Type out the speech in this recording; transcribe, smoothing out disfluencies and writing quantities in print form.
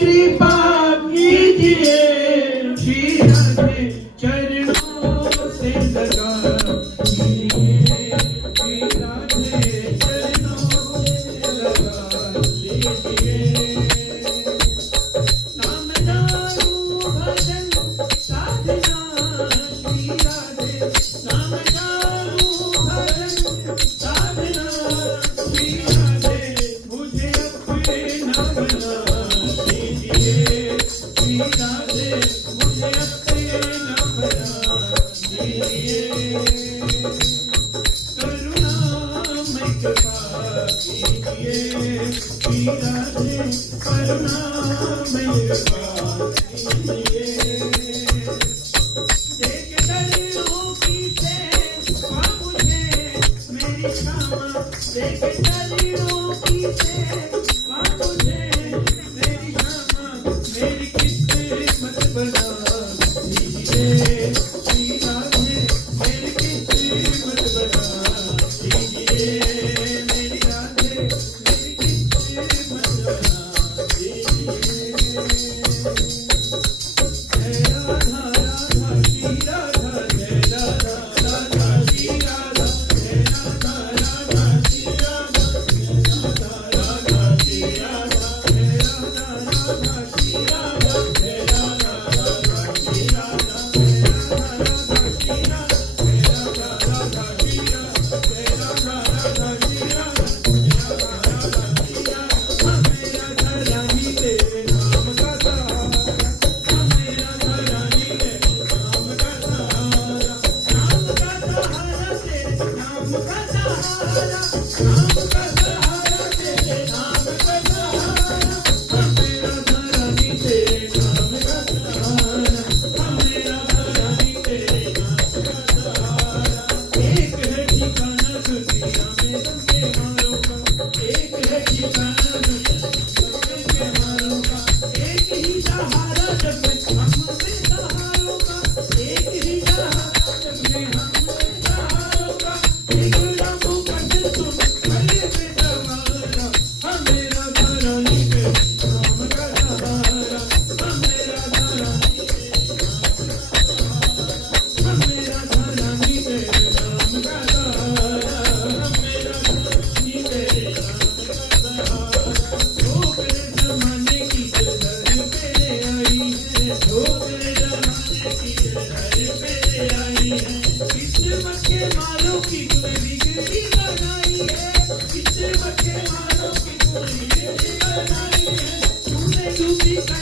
कृपा कीजिए श्री राधे चरणों से लगा लीजिए श्री राधे चरणों से लगा लीजिए नाम दारू भजन साधना श्री राधे नाम दारू भजन साधना श्री राधे मुझे अपना बना श्री राधे मुझे अपना बना दीजिए करुणामय कृपा कीजिए श्री राधे करुणामय कृपा कीजिए देख दरियों की सेवा मुझे मेरी क्षमा देख दरियों की सेवा मुझे मेरी क्षमा मेरी किस्मत बना दीजिए श्री राधे मेरी किस्मत बना दीजिए मेरी राधे मेरी किस्मत बना दीजिए जय राधा राधा श्री राधा जय राधा राधा श्री राधा जय राधा राधा श्री राधा जय राधा राधा श्री राधा जय राधा राधा श्री राधा जय राधा राधा श्री राधा जय राधा राधा श्री राधा जय राधा राधा श्री राधा जय राधा राधा श्री राधा जय राधा राधा श्री राधा हमें राधा रानी तेरे नाम का सहारा हमें राधा रानी तेरे नाम का सहारा तेरे नाम का सहारा तेरे नाम का सहारा हमें राधा रानी तेरे नाम का सहारा हमें राधा रानी तेरे नाम का सहारा एक है ठिकाना दुनिया में सबके मारों का एक है ठिकाना दुनिया में सबके मारों का एक ही सहारा जब में हमसे सहारों का एक ही सहारा जब में हमसे सहारों का एक लाखों का दिल सुन गले पे सवारा हमें राधा रानी के नाम का सहारा हमें राधा रानी के हमें राधा रानी के नाम का सहारा हमें राधा रानी के नाम का सहारा ठोकरे जमाने की दर पे आई है ठोकरे जमाने की दर पे आई है किस्मत के मारों की तूने बिगड़ी बनाई है किस्मत के मारों की तूने बिगड़ी बनाई है तूने दूसरी का